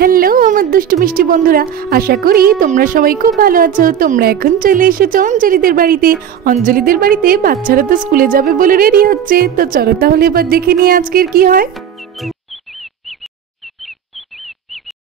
Hello আমার দুষ্টু মিষ্টি বন্ধুরা, আশা করি তোমরা সবাই খুব ভালো আছো। তোমরা এখন চলে এসেছো অঞ্জলিদের বাড়িতে। অঞ্জলিদের বাড়িতে বাচ্চারা তো স্কুলে যাবে বলে রেডি হচ্ছে, তো চলো তাহলে এবার দেখে নিয়ে আজকের কি হয়।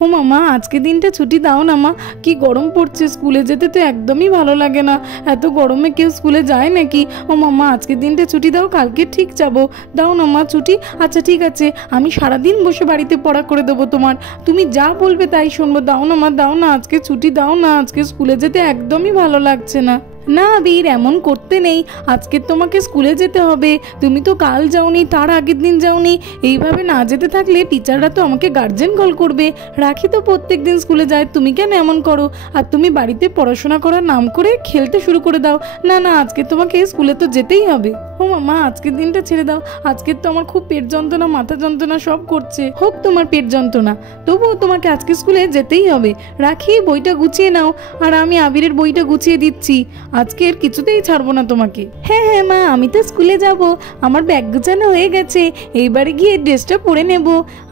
ও মামা, আজকে দিনটা ছুটি দাও না মা, কি গরম পড়ছে, স্কুলে যেতে তো একদমই ভালো লাগে না। এত গরমে কেউ স্কুলে যায় নাকি? ও মামা, আজকে দিনটা ছুটি দাও, কালকে ঠিক যাবো। দাও না মা ছুটি। আচ্ছা ঠিক আছে, আমি সারাদিন বসে বাড়িতে পড়া করে দেবো তোমার, তুমি যা বলবে তাই শুনবো। দাও না মা, দাও না, আজকে ছুটি দাও না, আজকে স্কুলে যেতে একদমই ভালো লাগছে না। না বীর, এমন করতে নেই, আজকে তোমাকে স্কুলে যেতে হবে। তুমি তো কাল যাওনি, তার আগের দিন যাওনি। এইভাবে না যেতে থাকলে টিচাররা তো আমাকে গার্জেন কল করবে। রাখি তো প্রত্যেক দিন স্কুলে যায়, তুমি কেন এমন করো? আর তুমি বাড়িতে পড়াশোনা করার নাম করে খেলতে শুরু করে দাও। না না, আজকে তোমাকে স্কুলে তো যেতেই হবে। ও মামা, আজকের দিনটা ছেড়ে দাও, আজকের তো আমার খুব পেট যন্ত্রণা, মাথা যন্ত্রণা সব করছে। হোক তোমার পেট যন্ত্রণা, তবুও তোমাকে আজকে স্কুলে যেতেই হবে। রাখি, বইটা গুছিয়ে নাও, আর আমি আবিরের বইটা গুছিয়ে দিচ্ছি। আজকের কিছুতেই ছাড়বো না তোমাকে। হ্যাঁ হ্যাঁ মা, আমি তো স্কুলে যাব, আমার ব্যাগ গুছানো হয়ে গেছে, এইবারে গিয়ে ড্রেসটা পরে নেব।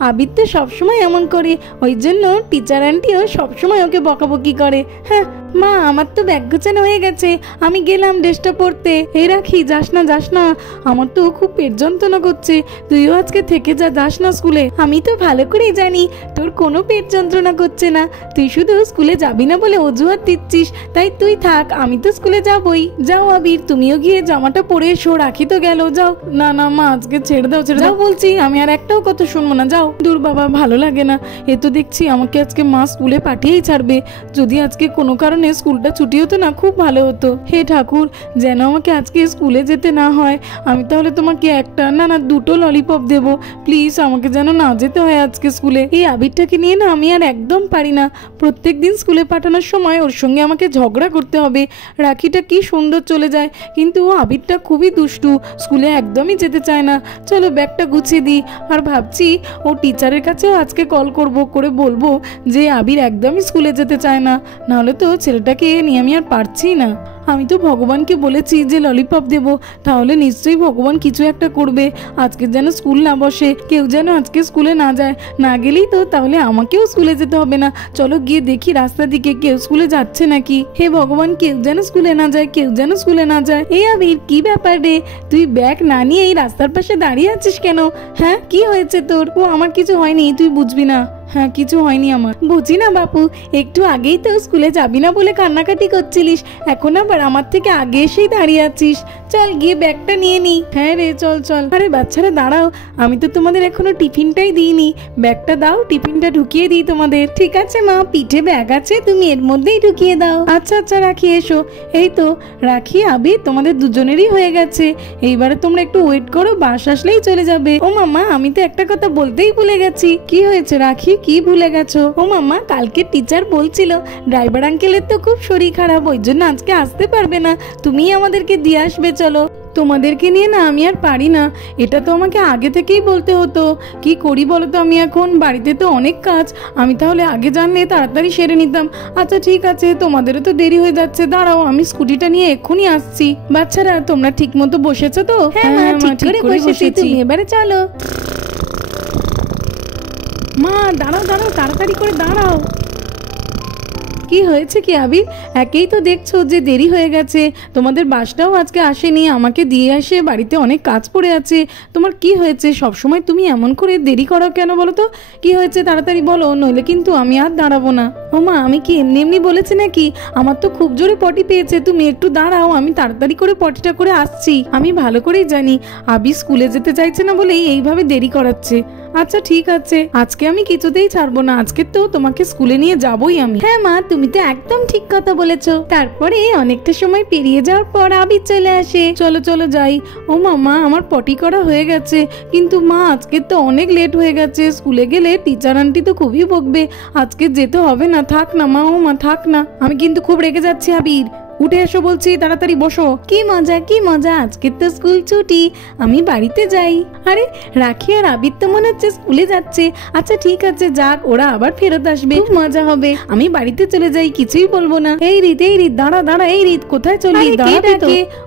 আবির তো সবসময় এমন করে, ওই জন্য টিচার আন্টিও সবসময় ওকে বকাবকি করে। হ্যাঁ মা, আমার তো ব্যাগ গোছানো হয়ে গেছে, আমি গেলাম ড্রেসটা পরতে। এই রাখি, যাস না যাস না, আমার তো খুব পেট যন্ত্রণা করছে, তুইও আজকে থেকে যাস না স্কুলে। আমি তো ভালো করেই জানি তোর কোনো পেট যন্ত্রণা করছে না, তুই শুধু স্কুলে যাবি না বলে অজুহাত দিচ্ছিস, তাই তুই থাক, আমি তো স্কুলে যাবই। যাও আবির, তুমিও গিয়ে জামাটা পরে এসো, রাখি তো গেল, যাও। না না মা, আজকে ছেড়ে দাও, ছেড়ে দাও বলছি, আমি আর একটাও কথা শুনবো না, যাও। দূর বাবা, ভালো লাগে না, এ তো দেখছি আমাকে আজকে মা স্কুলে পাঠিয়েই ছাড়বে। যদি আজকে কোনো কারণে স্কুলটা ছুটি হতো না, খুব ভালো হতো। হে ঠাকুর, যেন আমাকে আজকে স্কুলে যেতে না হয়। আমি তাহলে তোমাকে একটা না না দুটো ললিপপ দেবো, প্লিজ, আমাকে যেন না যেতে হয় আজকে স্কুলে। এই আবিরটাকে নিয়ে না আমি আর একদম পারি না, প্রত্যেক দিন স্কুলে পাঠানোর সময় ওর সঙ্গে আমাকে ঝগড়া করতে হবে। রাখিটা কি সুন্দর চলে যায়, কিন্তু ও আবিরটা খুবই দুষ্টু, স্কুলে একদমই যেতে চায় না। চলো ব্যাগটা গুছিয়ে দিই। আর ভাবছি ও টিচারের কাছেও আজকে কল করে বলবো যে আবির একদমই স্কুলে যেতে চায় না, নাহলে তো ছেলেটাকে নিয়ে আমি আর পারছি না। আমি তো ভগবানকে বলেছি যে ললিপপ দেব, তাহলে নিশ্চয়ই ভগবান কিছু একটা করবে। আজকে যেন স্কুল না বসে, কেউ যেন আজকে স্কুলে না যায়, না গেলেই তো তাহলে আমাকেও স্কুলে যেতে হবে না। চলো গিয়ে দেখি রাস্তা দিকে কেউ স্কুলে যাচ্ছে নাকি। হে ভগবান, কেউ যেন স্কুলে না যায়, কেউ যেন স্কুলে না যায়। এই আবির, কি ব্যাপার রে, তুই ব্যাগ না নিয়ে এই রাস্তার পাশে দাঁড়িয়ে আছিস কেন? হ্যাঁ, কি হয়েছে তোর? ও আমার কিছু হয়নি, তুই বুঝবি না। হ্যাঁ, কিছু হয়নি আমার। বুঝি না বাপু, একটু আগেই তো স্কুলে যাবি না বলে কান্নাকাটি করছিলিস, এখন আবার আমার থেকে আগে এসেই দাঁড়িয়ে আছিস। চল গিয়ে ব্যাগটা নিয়ে নি। হ্যাঁ রে, চল চল। আরে বাচ্চারা দাঁড়াও, আমি তো তোমাদের এখনো টিফিনটাই দিইনি, ব্যাগটা দাও, টিফিনটা ঢুকিয়ে দিই তোমাদের। ঠিক আছে মা, পিঠে ব্যাগ আছে, তুমি এর মধ্যেই ঢুকিয়ে দাও। আচ্ছা আচ্ছা, রাখি এসো। এই তো রাখি, আবির, তোমাদের দুজনেরই হয়ে গেছে, এইবারে তোমরা একটু ওয়েট করো, বাস আসলেই চলে যাবে। ও মামা, আমি তো একটা কথা বলতেই ভুলে গেছি। কি হয়েছে রাখি, কি ভুলে গেছো? ও মামা, কালকে টিচার বলছিল ড্রাইভার আঙ্কেলের তো খুব শরীর খারাপ, ওই জন্য আজকে আসতে পারবে না, তুমিই আমাদেরকে দিয়ে আসবে। চলো, তোমাদেরকে নিয়ে না আমি আর পারি না, এটা তো আমাকে আগে থেকেই বলতে হতো। কি করি বলো তো, আমি এখন বাড়িতে তো অনেক কাজ, আমি তাহলে আগে জানলে তাড়াতাড়ি সেরে নিতাম। আচ্ছা ঠিক আছে, তোমাদেরও তো দেরি হয়ে যাচ্ছে, দাঁড়াও, আমি স্কুটিটা নিয়ে এক্ষুনি আসছি। বাচ্চারা, তোমরা ঠিক মতো বসেছো তো? হ্যাঁ, ঠিক করে বসেছি, তুমি এবারে চলো। মা দাঁড়াও দাঁড়াও, তাড়াতাড়ি করে দাঁড়াও। কি হয়েছে কি আবির, একেই তো দেখছো যে দেরি হয়ে গেছে, তোমাদের বাসটাও আজকে আসেনি, আমাকে দিয়ে আসে, বাড়িতে অনেক কাজ পড়ে আছে। তোমার কি হয়েছে, সবসময় তুমি এমন করে দেরি করো কেন বলো তো? কি হয়েছে তাড়াতাড়ি বলো, নইলে কিন্তু আমি আর দাঁড়াবো না। ও মা, আমি কি এমনি এমনি বলেছি নাকি? আমার তো খুব জোরে পটি পেয়েছে, তুমি একটু দাঁড়াও, আমি তাড়াতাড়ি করে পটিটা করে আসছি। আমি ভালো করেই জানি আবির স্কুলে যেতে চাইছে না বলেই এইভাবে দেরি করাচ্ছে। আচ্ছা ঠিক আছে, আজকে আমি কিছুতেই ছাড়বো না, আজকে তো তোমাকে স্কুলে নিয়ে যাবোই আমি। হ্যাঁ মা, তুমি তো একদম ঠিক কথা বলেছো। তারপরে অনেকটা সময় পেরিয়ে যাওয়ার পর আবির চলে আসে। চলো চলো যাই। ও মামা, আমার পটি করা হয়ে গেছে, কিন্তু মা আজকে তো অনেক লেট হয়ে গেছে, স্কুলে গেলে টিচার আন্টি তো খুবই বকবে, আজকে যেতে হবে না, থাক না মা। ও মা থাক না, আমি কিন্তু খুব রেগে যাচ্ছি। আবির উঠে এসো বলছি, তাড়াতাড়ি বসো। কি মজা, আজকে তো স্কুল ছুটি, আমি বাড়িতে যাই। আরে রাখি আর আবির তো মনে হচ্ছে স্কুলে যাচ্ছে। আচ্ছা ঠিক আছে, যাক, ওরা আবার ফেরত আসবে, খুব মজা হবে। আমি বাড়িতে চলে যাই, কিছুই বলবো না। এই রিত দাঁড়া, এই রিত কোথায় চললি? দাঁড়াবি তো।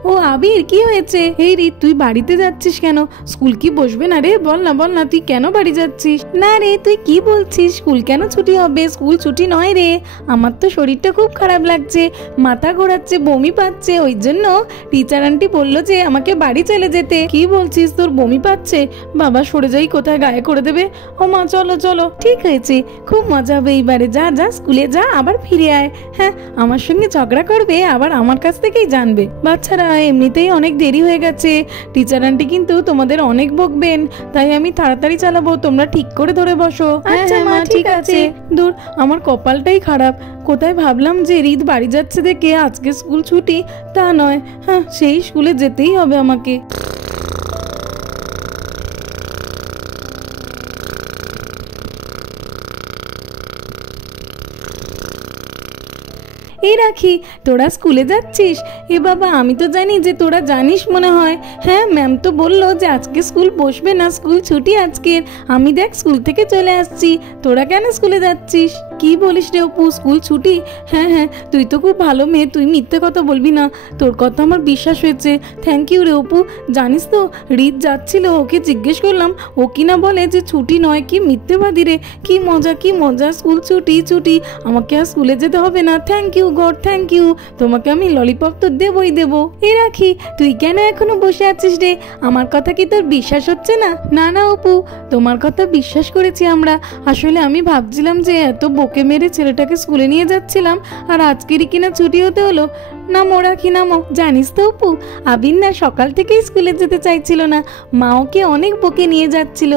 ও আবির, কি হয়েছে? এই রিত, তুই বাড়িতে যাচ্ছিস কেন? স্কুল কি বসবে না রে? বল না তুই কেন বাড়ি যাচ্ছিস? না রে, তুই কি বলছিস? স্কুল কেন ছুটি হবে? স্কুল ছুটি নয় রে, আমার তো শরীরটা খুব খারাপ লাগছে, মাথা ঘোরাচ্ছে, বমি পাচ্ছে, ওই জন্য টিচার আন্টি বললো যে আমাকে বাড়ি চলে যেতে। কি বলছিস, তোর বমি পাচ্ছে? বাবা সরে যাই, কোথায় গায়ে করে দেবে। ও মা, চলো, ঠিক হয়েছে, খুব মজা হবে এইবারে। যা স্কুলে যা, আবার ফিরে আয়। হ্যাঁ, আমার সঙ্গে ঝগড়া করবে, আবার আমার কাছ থেকেই জানবে। বাচ্চারা, এমনিতেই অনেক দেরি হয়ে গেছে, টিচার আন্টি কিন্তু তোমাদের অনেক বকবেন, তাই আমি তাড়াতাড়ি চালাবো, তোমরা ঠিক করে ধরে বসো। আচ্ছা মা, ঠিক আছে। দূর, আমার কপালটাই খারাপ, কোথায় ভাবলাম যে রিত বাড়ি যাচ্ছে দেখে আজকে স্কুল ছুটি, তা নয়। হ্যাঁ, সেই স্কুলে যেতেই হবে আমাকে। এই রাখি, তোরা স্কুলে যাচ্ছিস? এ বাবা, আমি তো জানি যে তোরা জানিস মনে হয়। হ্যাঁ, ম্যাম তো বললো যে আজকে স্কুল বসবে না, স্কুল ছুটি আজকের। আমি দেখ স্কুল থেকে চলে আসছি, তোরা কেন স্কুলে যাচ্ছিস? কি বলিস রে অপু, স্কুল ছুটি? হ্যাঁ, তুই তো খুব ভালো মেয়ে, তুই মিথ্যে কথা বলবি না, তোর কথা আমার বিশ্বাস হয়েছে। থ্যাংক ইউ রে অপু। জানিস তো, রিত যাচ্ছিল, ওকে জিজ্ঞেস করলাম, ও কিনা বলে যে ছুটি নয়, কি মিথ্যেবাদী রে। কি মজা, স্কুল ছুটি, আমাকে আর স্কুলে যেতে হবে না। Thank you God, thank you, তোমাকে আমি ললিপপ তো দেবই দেবো। এ রাখি, তুই কেন এখনো বসে আছিস রে? আমার কথা কি তোর বিশ্বাস হচ্ছে না? না অপু, তোমার কথা বিশ্বাস করেছি আমরা। আসলে আমি ভাবছিলাম যে এত বকে মেরে ছেলেটাকে স্কুলে নিয়ে যাচ্ছিলাম, আর আজকেরই কিনা ছুটি হতে হলো। নামো রাখি, নামো। জানিস তো অপু, আবির না সকাল থেকেই স্কুলে যেতে চাইছিল না, মা ওকে অনেক বকে নিয়ে যাচ্ছিল।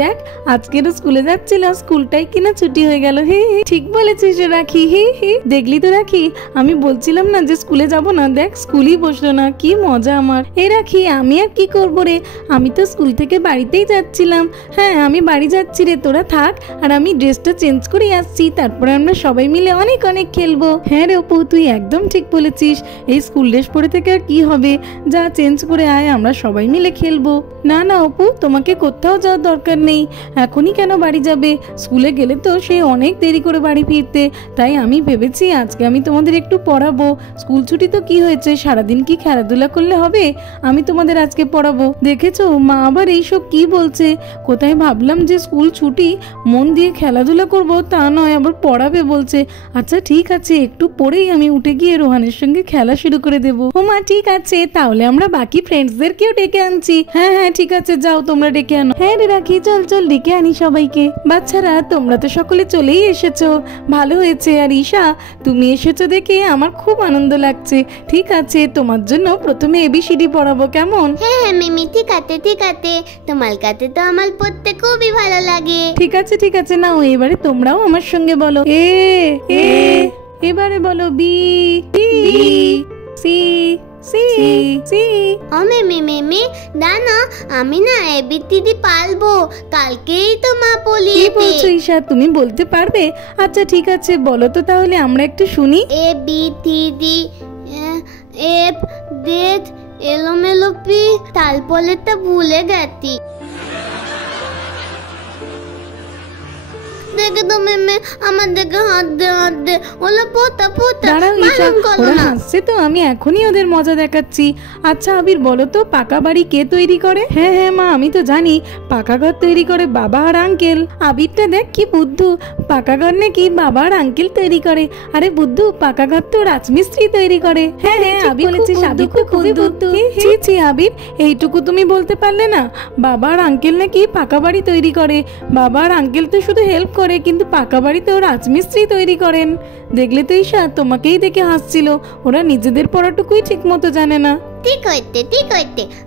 দেখ, আজকেরও স্কুলে যাচ্ছিল, স্কুলটাই কিনা ছুটি হয়ে গেল। হে, ঠিক বলেছিস রাখি। হে, দেখলি তো রাখি, আমি বলছিলাম না যে স্কুলে যাব না, দেখ স্কুলই বসলো না। কি মজা আমার। এ রাখি, আমি আর কি করবো রে, আমি তো স্কুল থেকে বাড়িতেই যাচ্ছিলাম। হ্যাঁ, আমি বাড়ি যাচ্ছি রে, তোরা থাক, আর আমি ড্রেসটা চেঞ্জ করে আসছি, তারপরে আমরা সবাই মিলে অনেক খেলবো। হ্যাঁ রে অপু, তুই একদম ঠিক বলেছিস, এই স্কুল ড্রেস পরে থেকে আর কি হবে, যা চেঞ্জ করে আয়, আমরা সবাই মিলে খেলবো। না অপু, তোমাকে কোথাও যাওয়ার দরকার নেই, এখনই কেন বাড়ি যাবে? স্কুলে গেলে তো সে অনেক দেরি করে বাড়ি ফিরতে, তাই আমি ভেবেছি আজকে আমি তোমাদের একটু পড়াবো। স্কুল ছুটি তো কি হয়েছে, সারাদিন কি খেলাধুলা করলে হবে? আমি তোমাদের আজকে পড়াবো। দেখেছো, মা আবার এইসব কি বলছে। কোথায় ভাবলাম যে স্কুল ছুটি, মন দিয়ে খেলাধুলা করবো, তা নয় আবার পড়াবে বলছে। আচ্ছা ঠিক আছে, একটু পরেই আমি উঠে গিয়ে রোহানের সঙ্গে খেলা শুরু করে দেবো। ও মা, ঠিক আছে, তাহলে আমরা বাকি ফ্রেন্ডসদেরকেও ডেকে আনছি। হ্যাঁ, ঠিক আছে, যাও তোমরা ডেকে আনো। হ্যাঁ রে রাখি, চল ডেকে আনি সবাইকে। বাচ্চারা, তোমরা তো সকলে চলেই এসেছো, ভালো হয়েছে। আর ঈশা, তুমি এসেছো দেখে আমার খুব আনন্দ লাগছে। ঠিক আছে, তোমার জন্য প্রথমে ABCD পড়াবো, কেমন? হ্যাঁ মিমি, ঠিক আছে, তোমার কাছে তো আমার পড়তে খুবই ভালো লাগে। ঠিক আছে, নাও এবারে তোমরাও আমার সঙ্গে বলো। এ, এবারে বলো বি, সি। ও মিমি, দাঁড়া, আমি না ABCD পারবো, কালকেই তো মা বলিয়ে। কি বলছো ঈশা, তুমি বলতে পারবে? আচ্ছা ঠিক আছে, বলো তো তাহলে আমরা একটু শুনি। ABCD, F, Z, এলোমেলো পি, তারপরে তো ভুলে গেছি। দেখে তো মেমে আমার দেখে হাত দে ওলা পোতা। দাঁড়াও ঈশা, ওরা হাসছে তো, আমি এখনই ওদের মজা দেখাচ্ছি। আচ্ছা আবির, বলো তো পাকা বাড়ি কে তৈরি করে? হ্যাঁ মা, আমি তো জানি, পাকা ঘর তৈরি করে বাবা আর আঙ্কেল। আবিরটা দেখ কি বুদ্ধু, পাকা ঘর নাকি বাবা আর আঙ্কেল তৈরি করে। আরে বুদ্ধু, পাকা ঘর তো রাজমিস্ত্রি তৈরি করে। হ্যাঁ আবির বলেছিস, আবির তো খুবই বুদ্ধু। ছি আবির, এইটুকু তুমি বলতে পারলে না? বাবা আর আঙ্কেল নাকি পাকা বাড়ি তৈরি করে, বাবা আর আঙ্কেল তো শুধু হেল্প করে, কিন্তু পাকা বাড়িতেও রাজমিস্ত্রি তৈরি করেন। দেখলে তো ঈশা, তোমাকেই দেখে হাসছিল, ওরা নিজেদের পড়াটুকুই ঠিক মতো জানে না। ঠিক হইতে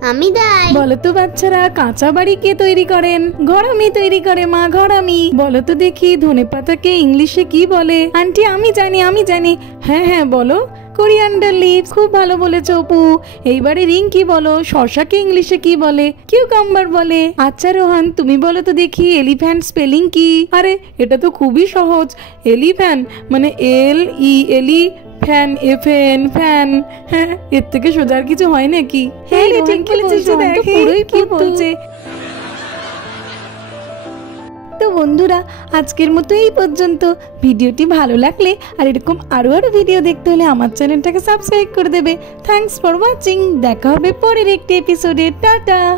আমি দাই। বলো তো বাচ্চারা, কাঁচা বাড়ি কে তৈরি করেন? ঘরামি তৈরি করে মা, ঘরামি। বলো তো দেখি, ধনেপাতাকে ইংলিশে কি বলে? আন্টি আমি জানি। হ্যাঁ বলো। Coriander leaves. খুব ভালো বলেছো অপু। এইবারে রিঙ্কি বলো, শশাকে ইংলিশে কি বলে? কিউকাম্বার বলে। আচ্ছা রোহান, তুমি বলো তো দেখি, এলিফ্যান্ট স্পেলিং কি? আরে এটা তো খুবই সহজ, এলিফ্যান্ট মানে LELI ফ্যান এফএন ফ্যান। হ্যাঁ, এর থেকে সোজা আর কিছু হয় নাকি? হ্যাঁ রে, রোহন ঠিক কি বলেছিস, বলছে রোহন তো দেখে, পুরোই কি ফুটু। বলছে। তো বন্ধুরা, আজকের মতো এই পর্যন্ত। ভিডিওটি ভালো লাগলে আর এরকম আরো ভিডিও দেখতে হলে আমার চ্যানেলটাকে সাবস্ক্রাইব করে দেবে। Thanks for watching. দেখা হবে পরের একটি এপিসোডে। টাটা।